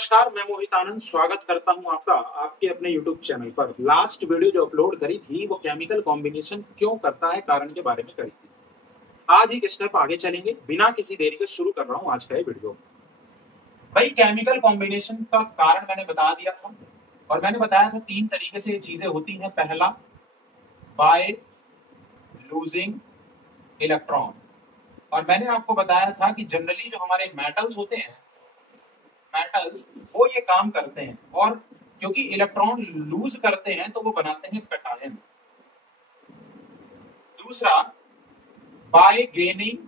नमस्कार, मैं मोहित आनंद स्वागत करता हूं आपका आपके अपने YouTube चैनल पर। लास्ट वीडियो जो अपलोड करी थी वो केमिकल कॉम्बिनेशन क्यों करता है कारण के बारे में करी थी। आज एक स्टेप आगे चलेंगे, बिना किसी देरी के शुरू कर रहा हूं आज का ये वीडियो। भाई केमिकल कॉम्बिनेशन का कारण मैंने बता दिया था और मैंने बताया था तीन तरीके से ये चीजें होती हैं। पहला, बाय लूजिंग इलेक्ट्रॉन। और मैंने आपको बताया था कि जनरली जो हमारे मेटल्स होते हैं, मेटल्स वो ये काम करते हैं और क्योंकि इलेक्ट्रॉन लूज करते हैं तो वो बनाते हैं कैटायन। दूसरा, बाय गेनिंग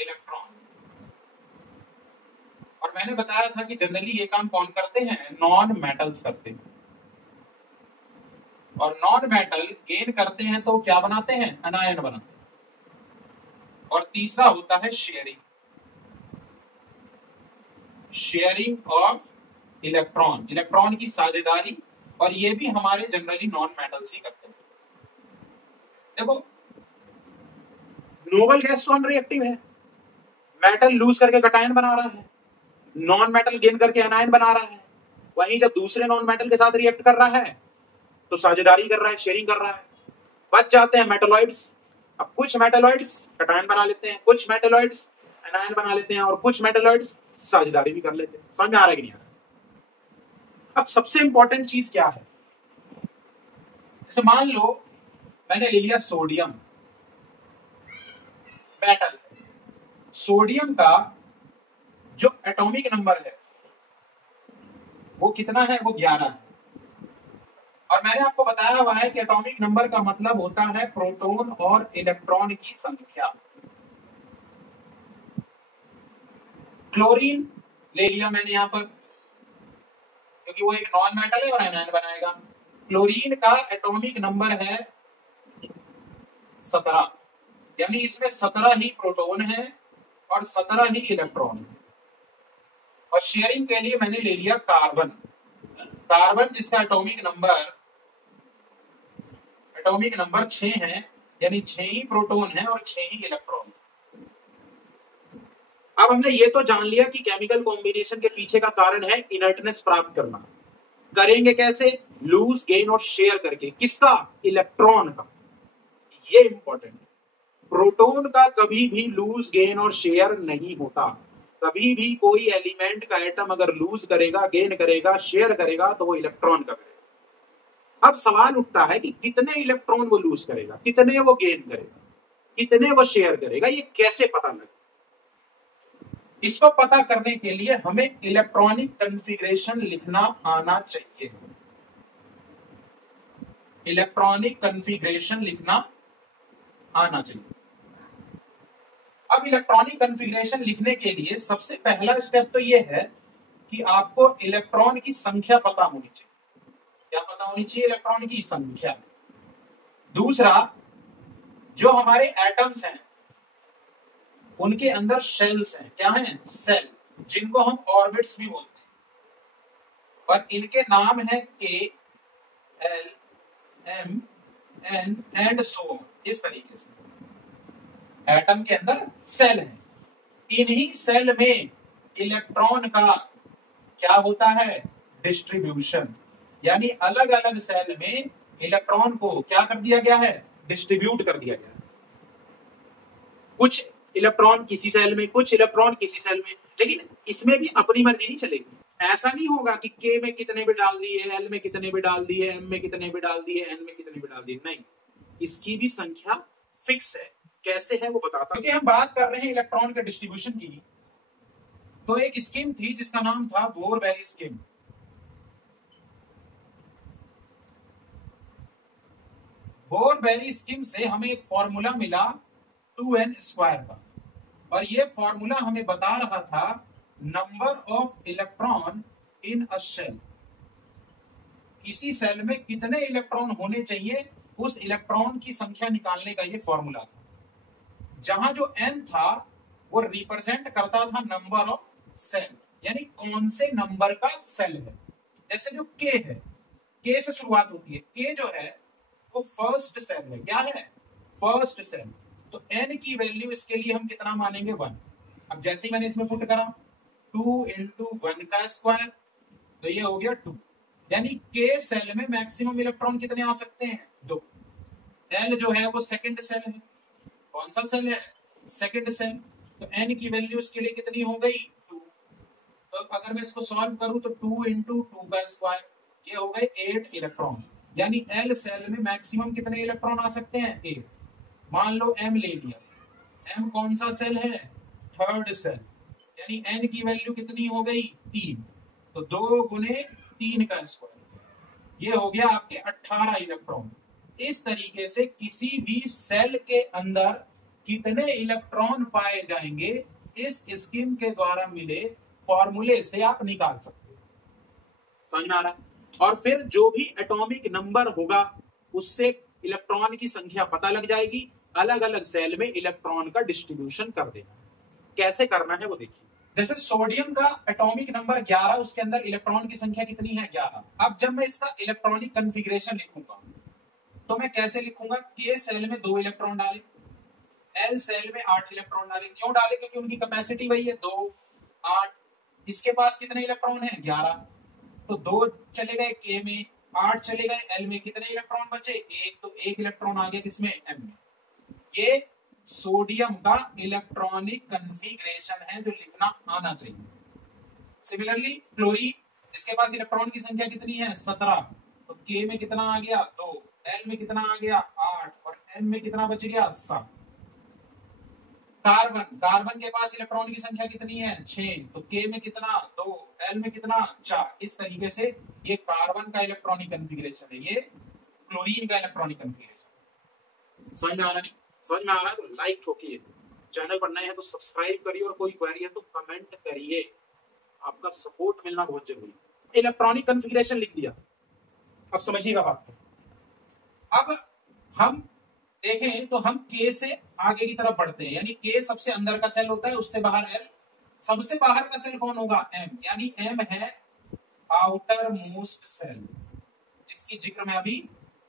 इलेक्ट्रॉन। और मैंने बताया था कि जनरली ये काम कौन करते हैं, नॉन मेटल्स करते हैं। और नॉन मेटल गेन करते हैं तो क्या बनाते हैं, एनायन बनाते हैं। और तीसरा होता है शेयरिंग ऑफ इलेक्ट्रॉन, इलेक्ट्रॉन की साझेदारी। और ये भी हमारे जनरली नॉन मेटल्स ही करते हैं। देखो, नोबल गैस तो अनरिएक्टिव है, मेटल लूज करके कैटायन बना रहा है, नॉन मेटल गेन करके एनायन बना रहा है। वहीं जब दूसरे नॉन मेटल के साथ रिएक्ट कर रहा है तो साझेदारी कर रहा है, शेयरिंग कर रहा है। बच जाते हैं मेटलॉइड्स। अब कुछ मेटलॉइड्स कैटायन बना लेते हैं, कुछ मेटलॉइड्स एनायन बना लेते हैं और कुछ मेटलॉइड्स साझेदारी भी कर लेते हैं। समझ में आ रहा है कि नहीं आ रहा? अब सबसे इंपॉर्टेंट चीज क्या है, जैसे मान लो मैंने ले लिया सोडियम, मेटल। सोडियम का जो एटॉमिक नंबर है वो कितना है, वो 11 है। और मैंने आपको बताया हुआ है कि एटॉमिक नंबर का मतलब होता है प्रोटॉन और इलेक्ट्रॉन की संख्या। क्लोरीन ले लिया मैंने यहां पर क्योंकि वो एक नॉन मेटल है और एनायन बनाएगा। क्लोरीन का एटॉमिक नंबर है 17, यानी इसमें 17 ही प्रोटॉन है और 17 ही इलेक्ट्रॉन है। और शेयरिंग के लिए मैंने ले लिया कार्बन, कार्बन जिसका एटॉमिक नंबर 6 है, यानी 6 ही प्रोटॉन है और 6 ही इलेक्ट्रॉन। अब हमने ये तो जान लिया कि केमिकल कॉम्बिनेशन के पीछे का कारण है इनर्टनेस प्राप्त करना। करेंगे कैसे, लूज गेन और शेयर करके। किसका, इलेक्ट्रॉन का। ये इंपॉर्टेंट है। प्रोटॉन का कभी भी लूज गेन और शेयर नहीं होता। कभी भी कोई एलिमेंट का एटम अगर लूज करेगा, गेन करेगा, शेयर करेगा तो वो इलेक्ट्रॉन का करेगा। अब सवाल उठता है कि कितने इलेक्ट्रॉन वो लूज करेगा, कितने वो गेन करेगा, कितने वो शेयर करेगा, ये कैसे पता लगे। इसको पता करने के लिए हमें इलेक्ट्रॉनिक कॉन्फ़िगरेशन लिखना आना चाहिए। इलेक्ट्रॉनिक कॉन्फ़िगरेशन लिखना आना चाहिए। अब इलेक्ट्रॉनिक कॉन्फ़िगरेशन लिखने के लिए सबसे पहला स्टेप तो यह है कि आपको इलेक्ट्रॉन की संख्या पता होनी चाहिए। क्या पता होनी चाहिए, इलेक्ट्रॉन की संख्या। दूसरा, जो हमारे एटम्स हैं उनके अंदर शेल्स हैं। क्या हैं, सेल, जिनको हम ऑर्बिट्स भी बोलते हैं। और इनके नाम है K, L, M, N and so. इस तरीके से एटम के अंदर सेल है। इन्हीं सेल में इलेक्ट्रॉन का क्या होता है, डिस्ट्रीब्यूशन। यानी अलग अलग सेल में इलेक्ट्रॉन को क्या कर दिया गया है, डिस्ट्रीब्यूट कर दिया गया है। कुछ इलेक्ट्रॉन किसी सेल में, कुछ इलेक्ट्रॉन किसी सेल में। लेकिन इसमें भी अपनी मर्जी नहीं चलेगी। ऐसा नहीं होगा कि के में कितने भी डाल दिए, एल में कितने भी डाल दिए, एम में कितने भी डाल दिए, एन में कितने भी डाल दिए। नहीं, इसकी भी संख्या फिक्स है। कैसे है वो बताता हूं। क्योंकि हम बात कर रहे हैं इलेक्ट्रॉन के डिस्ट्रीब्यूशन की, तो एक स्कीम थी जिसका नाम था बोर-बेरी स्कीम। बोर-बेरी स्कीम से हमें एक फॉर्मूला मिला 2n² का। और ये फॉर्मूला हमें बता रहा था number of electron in a cell. किसी सेल में कितने इलेक्ट्रॉन होने चाहिए, उस इलेक्ट्रॉन की संख्या निकालने का ये फॉर्मूला था। जहां जो n था वो रिप्रेजेंट करता था नंबर ऑफ सेल, यानी कौन से नंबर का सेल है। जैसे जो k है, k से शुरुआत होती है, k जो है वो फर्स्ट सेल है। क्या है, फर्स्ट सेल। तो n की वैल्यू इसके लिए हम कितना मानेंगे, 1। अब जैसे ही मैंने इसमें पुट करा 2 इंटू 1 का स्क्वायर, तो ये हो गया 2। यानी के सेल में मैक्सिमम इलेक्ट्रॉन कितने आ सकते हैं? 2। एल जो है वो सेकंड सेल है। कौन सा सेल है? Second cell. तो एन की वैल्यू इसके लिए कितनी हो गई? 2। तो अगर मैं इसको सॉल्व करूं तो 2 इंटू 2 का स्क्वायर, ये हो गए 8 इलेक्ट्रॉन। यानी एल सेल में मैक्सिमम कितने इलेक्ट्रॉन आ सकते हैं? 8। मान लो एम ले लिया, एम कौन सा सेल है? Third cell. यानी एन की वैल्यू कितनी हो गई? 3। तो 2 गुने 3 का स्क्वायर, ये हो गया आपके 18 इलेक्ट्रॉन। इस तरीके से किसी भी सेल के अंदर कितने इलेक्ट्रॉन पाए जाएंगे, इस स्कीम के द्वारा मिले फॉर्मूले से आप निकाल सकते हो। समझ में आ रहा है? और फिर जो भी एटॉमिक नंबर होगा उससे इलेक्ट्रॉन की संख्या पता लग जाएगी, अलग अलग सेल में इलेक्ट्रॉन का डिस्ट्रीब्यूशन कर देना। कैसे करना है वो देखिए। जैसे सोडियम का एटॉमिक नंबर 11, उसके अंदर इलेक्ट्रॉन की संख्या कितनी है? 11। अब जब मैं इसका इलेक्ट्रॉनिक कॉन्फ़िगरेशन लिखूंगा तो मैं कैसे लिखूंगा? के सेल में 2 इलेक्ट्रॉन डाले, एल सेल में 8 इलेक्ट्रॉन डाले। क्यों डाले? क्योंकि उनकी कैपेसिटी वही है, 2 8। इसके पास कितने इलेक्ट्रॉन है? 11। तो 2 चले गए के में, 8 चले गए एल में, कितने इलेक्ट्रॉन बचे? 1। तो 1 इलेक्ट्रॉन आ गया किसमें? एम में। ये सोडियम का इलेक्ट्रॉनिक कॉन्फ़िगरेशन है जो लिखना आना चाहिए। सिमिलरली क्लोरीन, इसके पास इलेक्ट्रॉन की संख्या कितनी है? 17। तो के में कितना आ गया? 2। एल में कितना आ गया? 8। और एम में कितना बच गया? 7। कार्बन, कार्बन के पास इलेक्ट्रॉन की संख्या कितनी है? 6। तो के में कितना? 2। एल में कितना? 4। इस तरीके से ये कार्बन का इलेक्ट्रॉनिक कॉन्फ़िगरेशन है, ये क्लोरीन का इलेक्ट्रॉनिक कॉन्फ़िगरेशन। समझ में आ रहा है? समझ में आ रहा है तो लाइक ठोकिए, चैनल पर नए हैं तो सब्सक्राइब करिए, और कोई क्वेरी है तो कमेंट करिए। आपका सपोर्ट मिलना बहुत जरूरी है। इलेक्ट्रॉनिक कॉन्फ़िगरेशन लिख दिया, अब समझिएगा बात को। अब हम देखें तो हम के से आगे की तरफ बढ़ते हैं, यानी के सबसे अंदर का सेल होता है, उससे बाहर एल, सबसे बाहर का सेल कौन होगा? एम। यानी एम है आउटर मोस्ट सेल, जिसकी जिक्र मैं अभी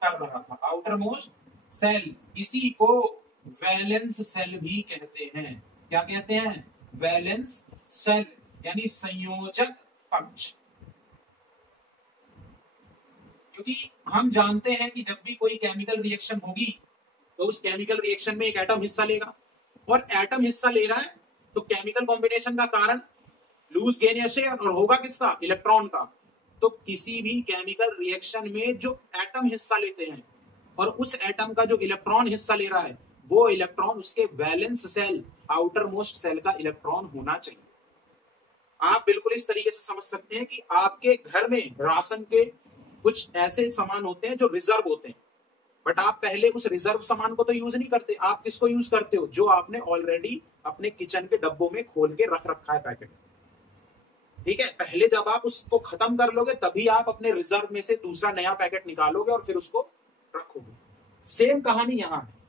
कर रहा था, आउटर मोस्ट सेल। इसी को वैलेंस सेल भी कहते हैं। क्या कहते हैं? वैलेंस सेल, यानी संयोजक कक्ष। क्योंकि हम जानते हैं कि जब भी कोई केमिकल रिएक्शन होगी तो उस केमिकल रिएक्शन में एक एटम हिस्सा लेगा, और एटम हिस्सा ले रहा है तो केमिकल कॉम्बिनेशन का कारण लूज गेन या शेयर, और होगा किसका? इलेक्ट्रॉन का। तो किसी भी केमिकल रिएक्शन में जो एटम हिस्सा लेते हैं और उस एटम का जो इलेक्ट्रॉन हिस्सा ले रहा है, वो इलेक्ट्रॉन उसके valence shell, outermost shell का इलेक्ट्रॉन होना चाहिए। आप बिल्कुल इस तरीके से समझ सकते हैं कि आपके घर में राशन के कुछ ऐसे सामान होते हैं जो रिजर्व होते हैं, बट आप पहले उस रिजर्व सामान को तो यूज नहीं करते। आप किसको यूज करते हो? जो आपने ऑलरेडी अपने किचन के डब्बों में खोल के रख रखा है पैकेट। ठीक है, पहले जब आप उसको खत्म कर लोगे तभी आप अपने रिजर्व में से दूसरा नया पैकेट निकालोगे और फिर उसको रखोगे। सेम कहानी यहां है।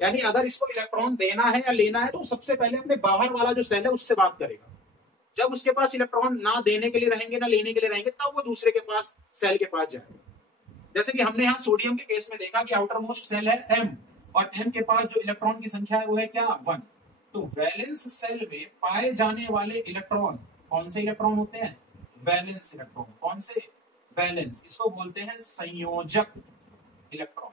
यानी अगर इसको इलेक्ट्रॉन देना है या लेना है तो सबसे पहले अपने बाहर वाला जो सेल है उससे बात करेगा। जब उसके पास इलेक्ट्रॉन ना देने के लिए रहेंगे ना लेने के लिए रहेंगे, तब वो दूसरे के पास, सेल के पास जाएगा। जैसे कि हमने यहाँ सोडियम के केस में देखा कि आउटर मोस्ट सेल है एम, और एम के पास जो इलेक्ट्रॉन की संख्या है वो है क्या? 1। तो वैलेंस सेल में पाए जाने वाले इलेक्ट्रॉन कौन से इलेक्ट्रॉन होते हैं? Valence electron. कौन से? वैलेंस। इसको बोलते हैं संयोजक इलेक्ट्रॉन।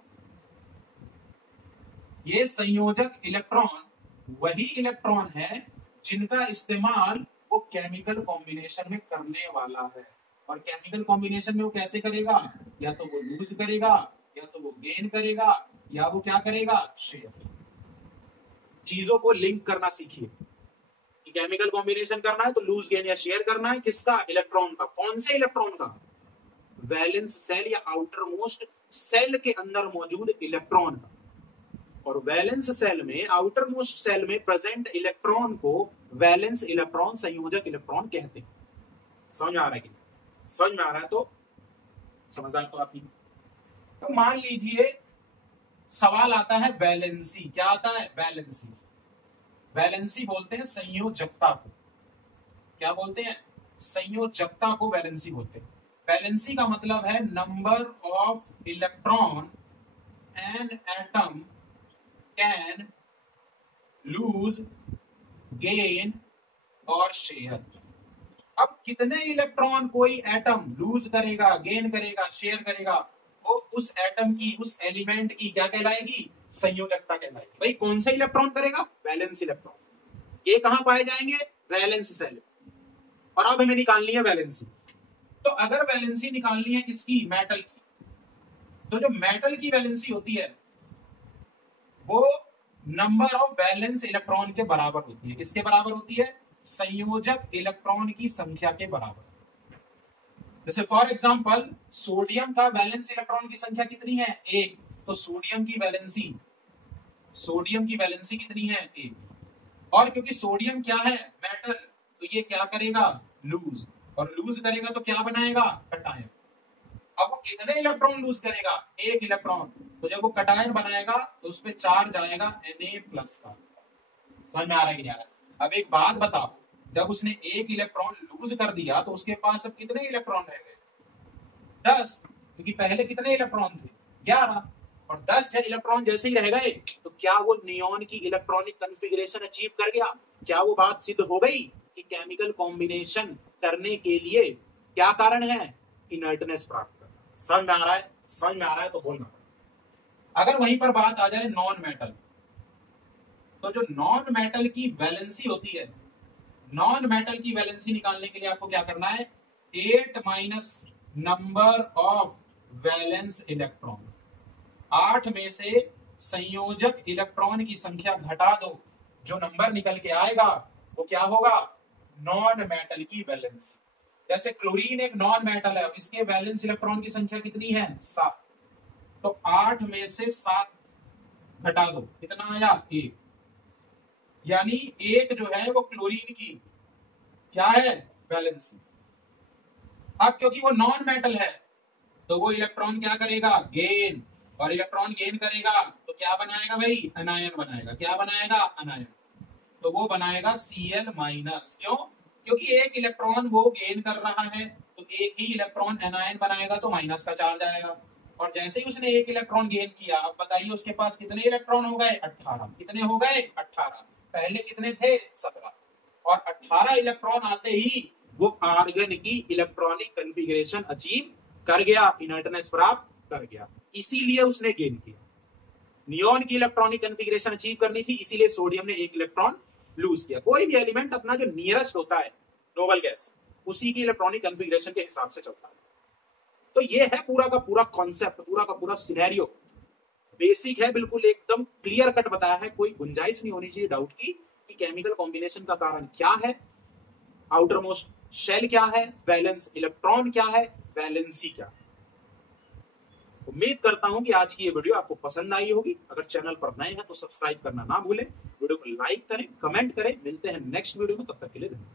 ये संयोजक इलेक्ट्रॉन वही इलेक्ट्रॉन है जिनका इस्तेमाल वो केमिकल कॉम्बिनेशन में करने वाला है। और केमिकल कॉम्बिनेशन में वो कैसे करेगा? या तो वो लूज करेगा, या तो वो गेन करेगा, या वो क्या करेगा? शेयर। चीजों को लिंक करना सीखिए कि केमिकल कॉम्बिनेशन करना है तो लूज गेन या शेयर करना है। किसका? इलेक्ट्रॉन का। कौन से इलेक्ट्रॉन का? वैलेंस सेल या आउटर मोस्ट सेल के अंदर मौजूद इलेक्ट्रॉन का। और वैलेंस सेल में, आउटर मोस्ट सेल में प्रेजेंट इलेक्ट्रॉन को वैलेंस इलेक्ट्रॉन, संयोजक इलेक्ट्रॉन कहते हैं। समझ आ रहा है? समझ में आ रहा है तो समझदार तो आप ही। तो मान लीजिए सवाल आता है वैलेंसी। क्या आता है? वैलेंसी। वैलेंसी बोलते हैं संयोजकता को। क्या बोलते हैं? संयोजकता को वैलेंसी बोलते हैं। वैलेंसी का मतलब है number of electron an atom can lose, gain और शेयर। अब कितने इलेक्ट्रॉन कोई एटम लूज करेगा, गेन करेगा, शेयर करेगा, वो उस एटम की, उस एलिमेंट की क्या कहलाएगी? संयोजकता कहलाएगी। भाई कौन सा इलेक्ट्रॉन करेगा? Valence electron. ये कहां पाए जाएंगे? Valence shell. और अब हमें निकालनी है वैलेंसी। तो अगर वैलेंसी निकालनी है किसकी? मेटल की, तो जो मेटल की वैलेंसी होती है वो नंबर ऑफ वैलेंस इलेक्ट्रॉन के बराबर होती है। किसके बराबर होती है? संयोजक इलेक्ट्रॉन की संख्या के बराबर। जैसे फॉर एग्जांपल सोडियम का वैलेंस इलेक्ट्रॉन की संख्या कितनी है? 1। तो सोडियम की वैलेंसी कितनी है? 1। और क्योंकि सोडियम क्या है? मेटल, तो ये क्या करेगा? लूज। और लूज करेगा तो क्या बनाएगा? कटायन। अब वो कितने इलेक्ट्रॉन लूज करेगा? 1 इलेक्ट्रॉन। तो जब वो कटायन बनाएगा तो उस पर चार्ज आएगा Na+ का। समझ में आ रहा है कि नहीं आ रहा? अब एक बात बताओ, जब उसने 1 इलेक्ट्रॉन लूज कर दिया तो उसके पास अब कितने इलेक्ट्रॉन रह गए? 10। क्योंकि पहले कितने इलेक्ट्रॉन थे? 11। और 10 इलेक्ट्रॉन जैसे ही रह गए तो क्या वो नियॉन की इलेक्ट्रॉनिक कॉन्फ़िगरेशन अचीव कर गया? क्या वो बात सिद्ध हो गई कि केमिकल कॉम्बिनेशन करने के लिए क्या कारण है? इनर्टनेस प्राप्त करना। समझ में आ रहा है? समझ में आ रहा है तो बोलना। अगर वहीं पर बात आ जाए नॉन मेटल, तो जो नॉन मेटल की वैलेंसी होती है, नॉन मेटल की वैलेंसी निकालने के लिए आपको क्या करना है? 8 - नंबर ऑफ वैलेंस इलेक्ट्रॉन। 8 में से संयोजक इलेक्ट्रॉन की संख्या घटा दो, जो नंबर निकल के आएगा वो क्या होगा? नॉन मेटल की वैलेंसी। जैसे क्लोरीन एक नॉन मेटल है, इसके वैलेंस इलेक्ट्रॉन की संख्या कितनी है? 7। तो 8 में से 7 घटा दो, कितना आया? 1। यानी 1 जो है वो क्लोरीन की क्या है? वैलेंसी। अब क्योंकि वो नॉन मेटल है तो वो इलेक्ट्रॉन क्या करेगा? गेन। और इलेक्ट्रॉन गेन करेगा तो क्या बनाएगा भाई? अनायन बनाएगा। क्या बनाएगा? अनायन। तो वो बनाएगा Cl-। क्यों? क्योंकि 1 इलेक्ट्रॉन वो गेन कर रहा है तो 1 ही इलेक्ट्रॉन एनायन बनाएगा तो माइनस का चार्ज आएगा। और जैसे ही उसने 1 इलेक्ट्रॉन गेन किया, अब बताइए उसके पास कितने इलेक्ट्रॉन हो गए? 18। कितने हो गए? 18। पहले कितने थे? 17। और 18 इलेक्ट्रॉन आते ही वो आर्गन की इलेक्ट्रॉनिक कॉन्फ़िगरेशन अचीव कर गया, इनर्टनेस प्राप्त कर गया। इसीलिए उसने गेन किया। नियॉन की इलेक्ट्रॉनिक कॉन्फ़िगरेशन अचीव करनी थी, इसीलिए सोडियम ने 1 इलेक्ट्रॉन लूज किया। कोई भी एलिमेंट अपना जो नियरेस्ट होता है नोबल गैस, उसी की इलेक्ट्रॉनिक कॉन्फ़िगरेशन के हिसाब से चलता है। तो ये है पूरा का पूरा कॉन्सेप्ट, पूरा का पूरा सिनेरियो। बेसिक है, बिल्कुल एकदम क्लियर कट बताया है, कोई गुंजाइश नहीं होनी चाहिए डाउट की कि केमिकल कॉम्बिनेशन का कारण क्या है, आउटर मोस्ट शेल क्या है, वैलेंस इलेक्ट्रॉन क्या है, वैलेंसी क्या है। उम्मीद करता हूं कि आज की ये वीडियो आपको पसंद आई होगी। अगर चैनल पर नए हैं तो सब्सक्राइब करना ना भूलें, वीडियो को लाइक करें, कमेंट करें। मिलते हैं नेक्स्ट वीडियो में, तब तक के लिए धन्यवाद।